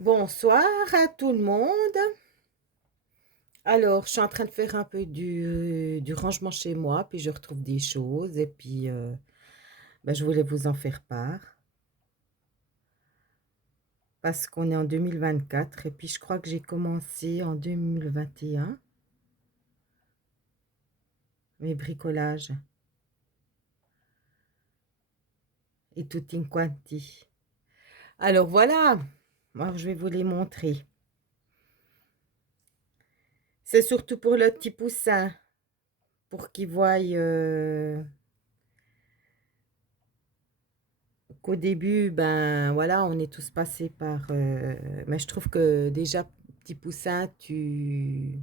Bonsoir à tout le monde. Alors, je suis en train de faire un peu du rangement chez moi, puis je retrouve des choses, et puis je voulais vous en faire part, parce qu'on est en 2024, et puis je crois que j'ai commencé en 2021, mes bricolages, et tutti quanti. Alors voilà, moi je vais vous les montrer. C'est surtout pour le petit poussin, pour qu'il voie qu'au début, ben voilà, on est tous passés par. Mais je trouve que déjà, petit poussin, tu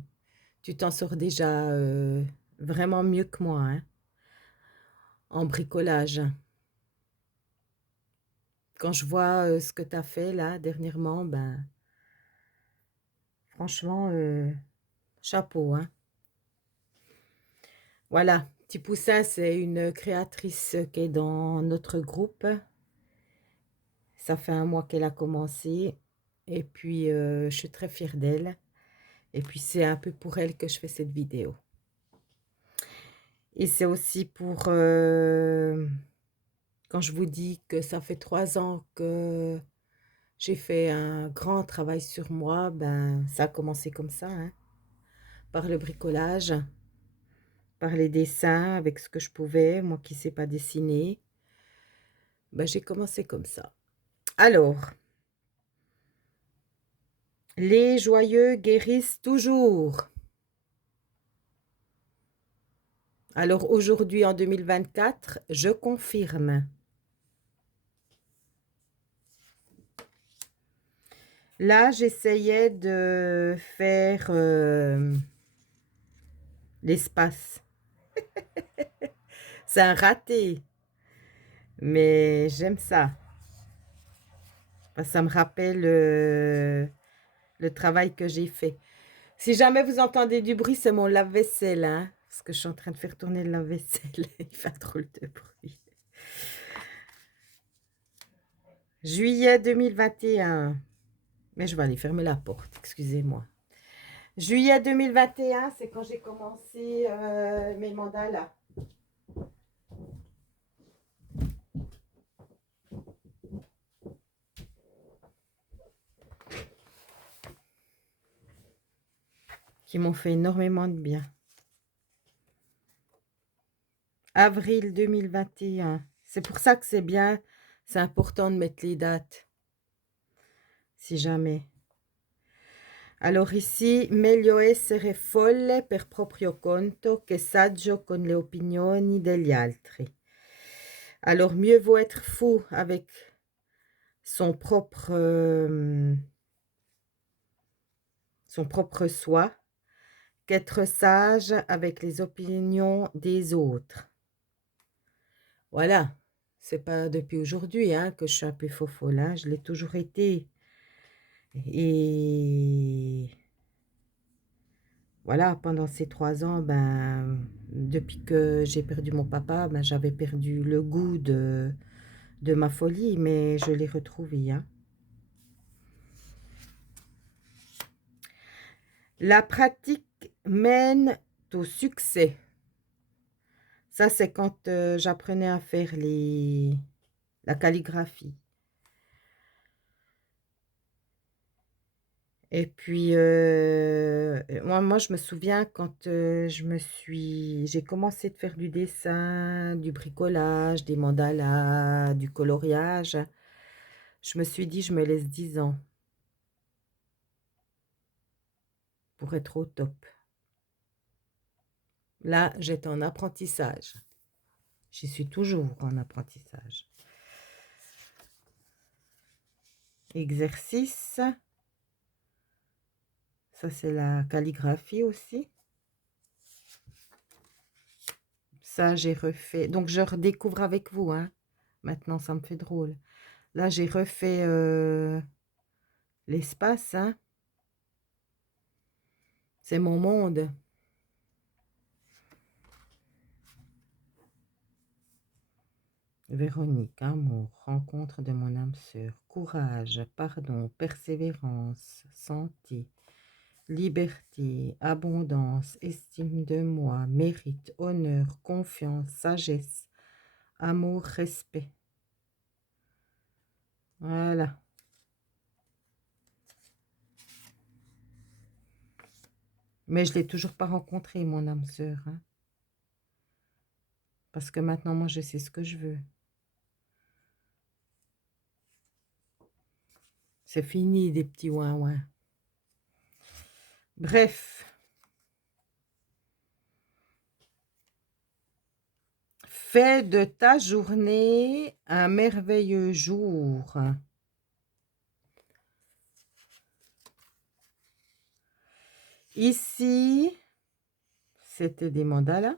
t'en sors déjà vraiment mieux que moi hein, en bricolage. Quand je vois ce que tu as fait là dernièrement, ben franchement, chapeau, hein. Voilà, petit poussin, c'est une créatrice qui est dans notre groupe. Ça fait un mois qu'elle a commencé. Et puis, je suis très fière d'elle. Et puis, c'est un peu pour elle que je fais cette vidéo. Et c'est aussi pour, quand je vous dis que ça fait 3 ans que j'ai fait un grand travail sur moi, ben, ça a commencé comme ça, hein, par le bricolage, par les dessins, avec ce que je pouvais, moi qui ne sais pas dessiner. Ben, j'ai commencé comme ça. Alors, les joyeux guérissent toujours. Alors aujourd'hui, en 2024, je confirme. Là, j'essayais de faire l'espace. C'est un raté, mais j'aime ça. Parce que ça me rappelle le travail que j'ai fait. Si jamais vous entendez du bruit, c'est mon lave-vaisselle, hein, parce que je suis en train de faire tourner le lave-vaisselle. Il fait trop de bruit. Juillet 2021. Mais je vais aller fermer la porte, excusez-moi. Juillet 2021, c'est quand j'ai commencé mes mandalas. Qui m'ont fait énormément de bien. Avril 2021. C'est pour ça que c'est bien, c'est important de mettre les dates, si jamais. Alors ici, meglio essere folle per proprio conto che saggio con le opinioni degli altri. Alors mieux vaut être fou avec son propre soi qu'être sage avec les opinions des autres. Voilà, c'est pas depuis aujourd'hui hein, que je suis un peu faux-folle, hein, je l'ai toujours été. Et voilà, pendant ces 3 ans, ben, depuis que j'ai perdu mon papa, ben, j'avais perdu le goût de ma folie, mais je l'ai retrouvé, hein. La pratique mène au succès. Ça, c'est quand j'apprenais à faire la calligraphie. Et puis, moi, je me souviens quand j'ai commencé de faire du dessin, du bricolage, des mandalas, du coloriage. Je me suis dit, je me laisse 10 ans pour être au top. Là, j'étais en apprentissage. J'y suis toujours en apprentissage. Exercice. Ça, c'est la calligraphie aussi. Ça, j'ai refait. Donc, je redécouvre avec vous, hein. Maintenant, ça me fait drôle. Là, j'ai refait l'espace, hein. C'est mon monde. Véronique, amour, rencontre de mon âme sœur, courage, pardon, persévérance, santé, liberté, abondance, estime de moi, mérite, honneur, confiance, sagesse, amour, respect. Voilà. Mais je ne l'ai toujours pas rencontré, mon âme sœur. Hein, parce que maintenant, moi, je sais ce que je veux. C'est fini, des petits ouin-ouin. Bref. Fais de ta journée un merveilleux jour. Ici, c'était des mandalas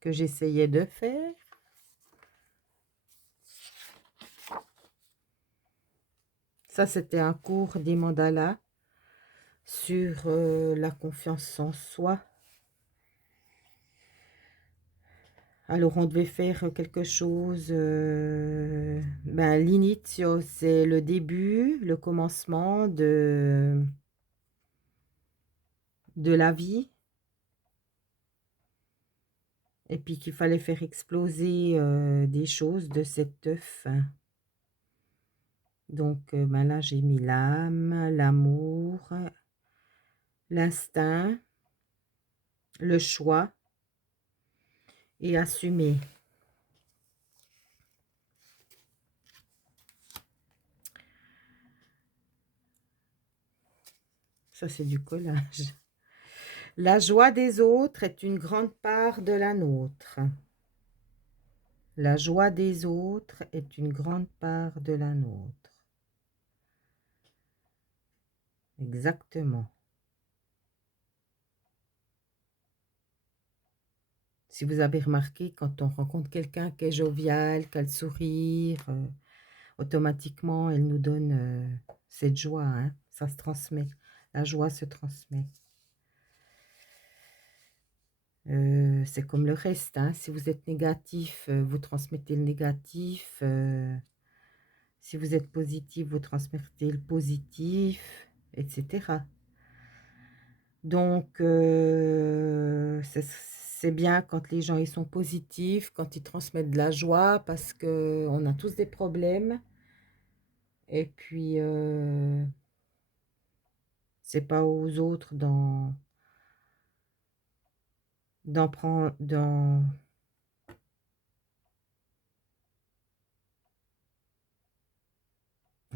que j'essayais de faire. Ça, c'était un cours des mandalas sur la confiance en soi. Alors, on devait faire quelque chose. L'initio, c'est le début, le commencement de la vie. Et puis qu'il fallait faire exploser des choses de cet œuf. Donc, là, j'ai mis l'âme, l'amour, l'instinct, le choix et assumer. Ça, c'est du collage. La joie des autres est une grande part de la nôtre. La joie des autres est une grande part de la nôtre. Exactement. Si vous avez remarqué, quand on rencontre quelqu'un qui est jovial, qui a le sourire, automatiquement, elle nous donne cette joie. Hein, ça se transmet. La joie se transmet. C'est comme le reste. Hein, si vous êtes négatif, vous transmettez le négatif. Si vous êtes positif, vous transmettez le positif, etc. Donc, c'est bien quand les gens ils sont positifs, quand ils transmettent de la joie, parce qu'on a tous des problèmes. Et puis, c'est pas aux autres d'en prendre,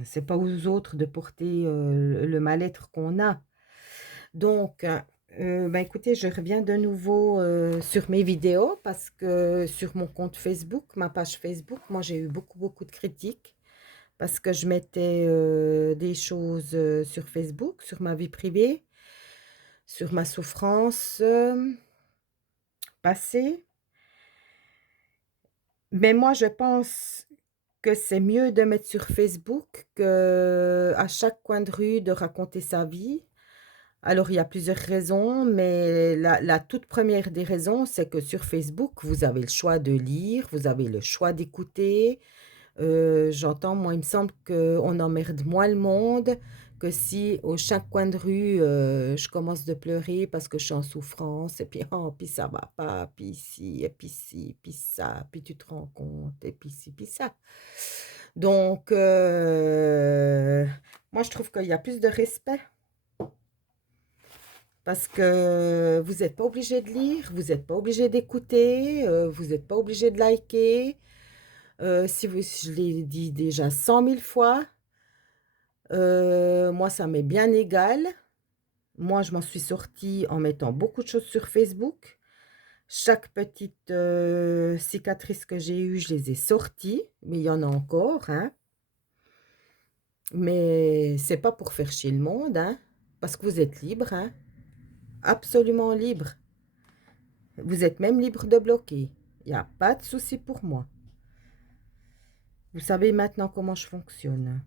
c'est pas aux autres de porter le mal-être qu'on a. Donc, écoutez, je reviens de nouveau sur mes vidéos parce que sur mon compte Facebook, ma page Facebook, moi j'ai eu beaucoup de critiques parce que je mettais des choses sur Facebook, sur ma vie privée, sur ma souffrance passée. Mais moi, je pense que c'est mieux de mettre sur Facebook que à chaque coin de rue de raconter sa vie. Alors, il y a plusieurs raisons, mais la toute première des raisons, c'est que sur Facebook, vous avez le choix de lire, vous avez le choix d'écouter. J'entends, moi, il me semble qu'on emmerde moins le monde que si au chaque coin de rue, je commence de pleurer parce que je suis en souffrance, et puis, oh, puis ça va pas, puis ici, et puis ci, puis ça, puis tu te rends compte, et puis ci, puis ça. Donc, moi, je trouve qu'il y a plus de respect. Parce que vous n'êtes pas obligé de lire, vous n'êtes pas obligé d'écouter, vous n'êtes pas obligé de liker. Je l'ai dit déjà 100 000 fois, moi ça m'est bien égal. Moi je m'en suis sortie en mettant beaucoup de choses sur Facebook. Chaque petite cicatrice que j'ai eue, je les ai sorties, mais il y en a encore. Hein. Mais c'est pas pour faire chier le monde, hein, parce que vous êtes libre, hein, absolument libre. Vous êtes même libre de bloquer. Il n'y a pas de souci pour moi. Vous savez maintenant comment je fonctionne.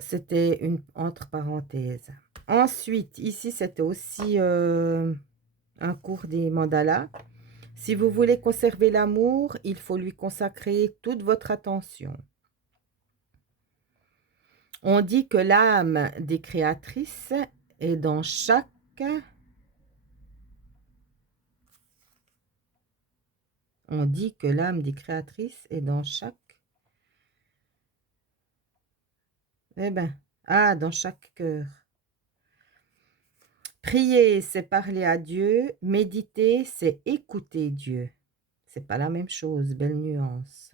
C'était une entre parenthèses. Ensuite, ici, c'était aussi un cours des mandalas. Si vous voulez conserver l'amour, il faut lui consacrer toute votre attention. On dit que l'âme des créatrices est dans chaque... On dit que l'âme des créatrices est dans chaque... Eh ben, dans chaque cœur. Prier, c'est parler à Dieu. Méditer, c'est écouter Dieu. C'est pas la même chose, belle nuance.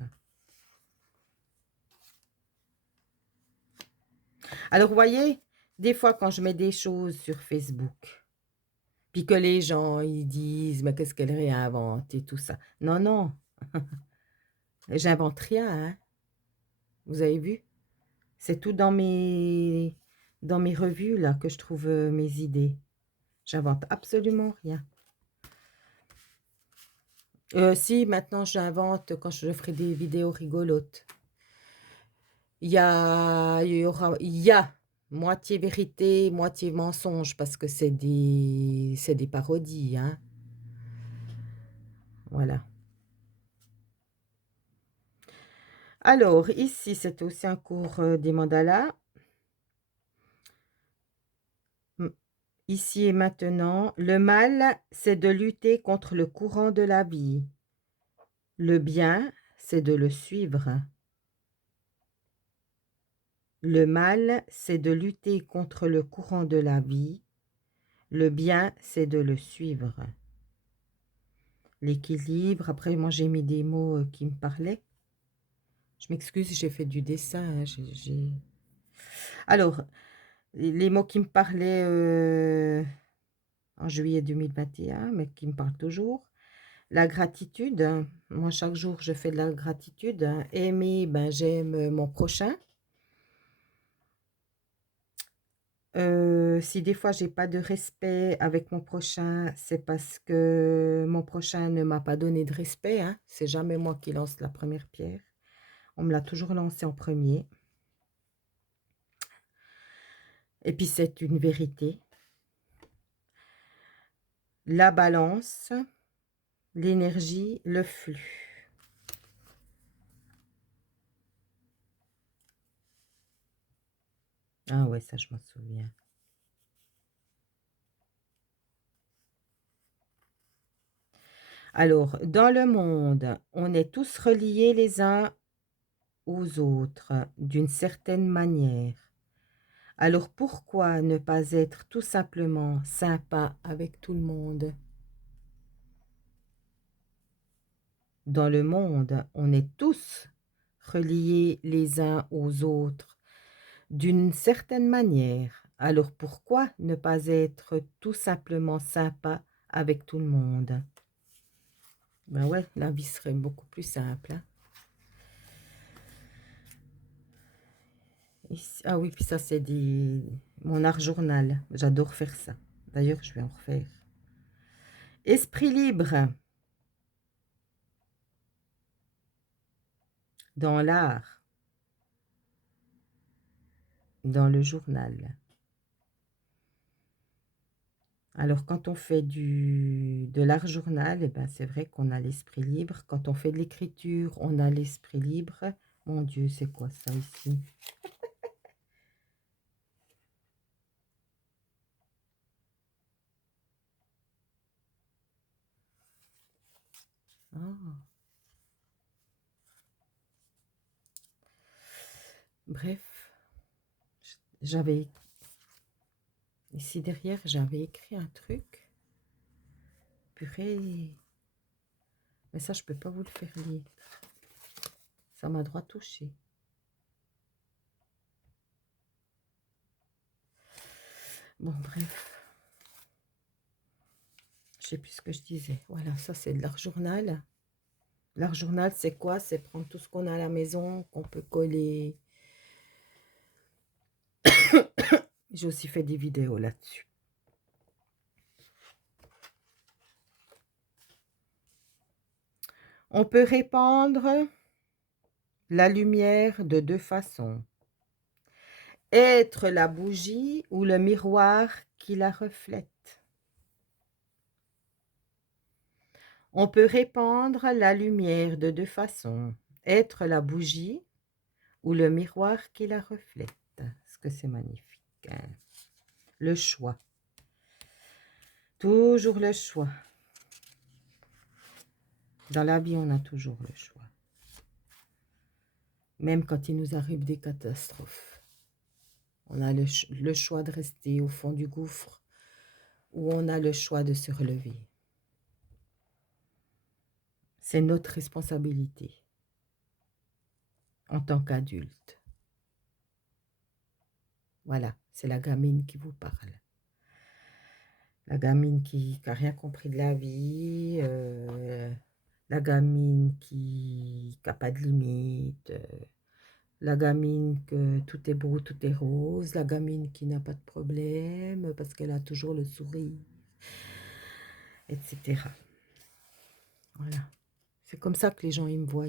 Alors, vous voyez, des fois, quand je mets des choses sur Facebook, puis que les gens, ils disent, mais qu'est-ce qu'elle réinvente et tout ça. Non, non, j'invente rien, hein. Vous avez vu? C'est tout dans mes revues, là, que je trouve mes idées. J'invente absolument rien. Si, maintenant, j'invente quand je ferai des vidéos rigolotes. Il y a moitié vérité, moitié mensonge, parce que c'est des parodies, hein. Voilà. Alors, ici, c'est aussi un cours des mandalas. Ici et maintenant, le mal, c'est de lutter contre le courant de la vie. Le bien, c'est de le suivre. Le mal, c'est de lutter contre le courant de la vie. Le bien, c'est de le suivre. L'équilibre, après, moi, j'ai mis des mots qui me parlaient. Je m'excuse, j'ai fait du dessin. Hein, Alors, les mots qui me parlaient en juillet 2021, mais qui me parlent toujours. La gratitude, moi chaque jour je fais de la gratitude. Aimer, ben, j'aime mon prochain. Si des fois j'ai pas de respect avec mon prochain, c'est parce que mon prochain ne m'a pas donné de respect. Hein. C'est jamais moi qui lance la première pierre. On me l'a toujours lancé en premier. Et puis c'est une vérité. La balance, l'énergie, le flux. Ah ouais, ça je m'en souviens. Alors, dans le monde, on est tous reliés les uns aux autres d'une certaine manière. Alors pourquoi ne pas être tout simplement sympa avec tout le monde? Dans le monde, on est tous reliés les uns aux autres d'une certaine manière. Alors pourquoi ne pas être tout simplement sympa avec tout le monde? Ben ouais, la vie serait beaucoup plus simple. Hein. Ah oui, puis ça c'est mon art journal. J'adore faire ça. D'ailleurs, je vais en refaire. Esprit libre. Dans l'art. Dans le journal. Alors, quand on fait de l'art journal, eh ben, c'est vrai qu'on a l'esprit libre. Quand on fait de l'écriture, on a l'esprit libre. Mon Dieu, c'est quoi ça ici? Ah. Bref, j'avais... Ici derrière, j'avais écrit un truc. Purée. Mais ça, je peux pas vous le faire lire. Ça m'a droit touché. Bon, bref. Je sais plus ce que je disais. Voilà, ça, c'est de l'art journal. L'art journal, c'est quoi? C'est prendre tout ce qu'on a à la maison, qu'on peut coller. J'ai aussi fait des vidéos là-dessus. On peut répandre la lumière de deux façons. Être la bougie ou le miroir qui la reflète. On peut répandre la lumière de deux façons. Être la bougie ou le miroir qui la reflète. Est-ce que c'est magnifique, hein? Le choix. Toujours le choix. Dans la vie, on a toujours le choix. Même quand il nous arrive des catastrophes. On a le choix de rester au fond du gouffre ou on a le choix de se relever. C'est notre responsabilité en tant qu'adulte. Voilà, c'est la gamine qui vous parle. La gamine qui n'a rien compris de la vie, la gamine qui n'a pas de limite, la gamine que tout est beau, tout est rose, la gamine qui n'a pas de problème parce qu'elle a toujours le sourire, etc. Voilà. C'est comme ça que les gens ils me voient.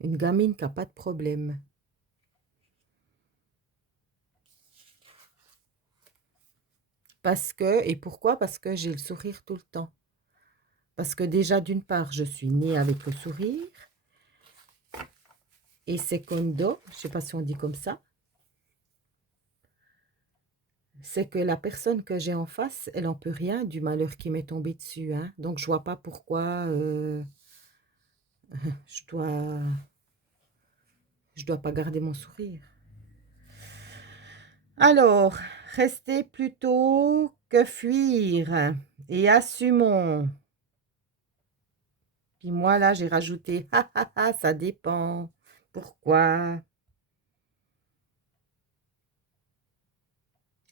Une gamine qui n'a pas de problème. Parce que, et pourquoi? Parce que j'ai le sourire tout le temps. Parce que déjà, d'une part, je suis née avec le sourire. Et secondo, je ne sais pas si on dit comme ça, c'est que la personne que j'ai en face, elle n'en peut rien du malheur qui m'est tombé dessus. Hein. Donc, je vois pas pourquoi je dois pas garder mon sourire. Alors, rester plutôt que fuir et assumons. Puis moi, là, j'ai rajouté, ça dépend. Pourquoi?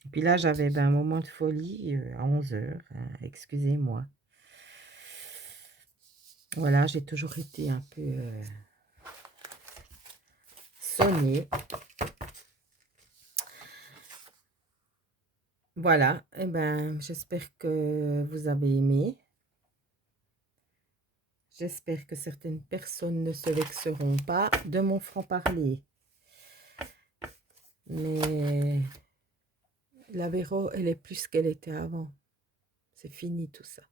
Et puis là, j'avais un moment de folie à 11 heures. Hein, excusez-moi. Voilà, j'ai toujours été un peu sonnée. Voilà, eh ben, j'espère que vous avez aimé. J'espère que certaines personnes ne se vexeront pas de mon franc-parler. Mais la Véro, elle est plus qu'elle était avant. C'est fini tout ça.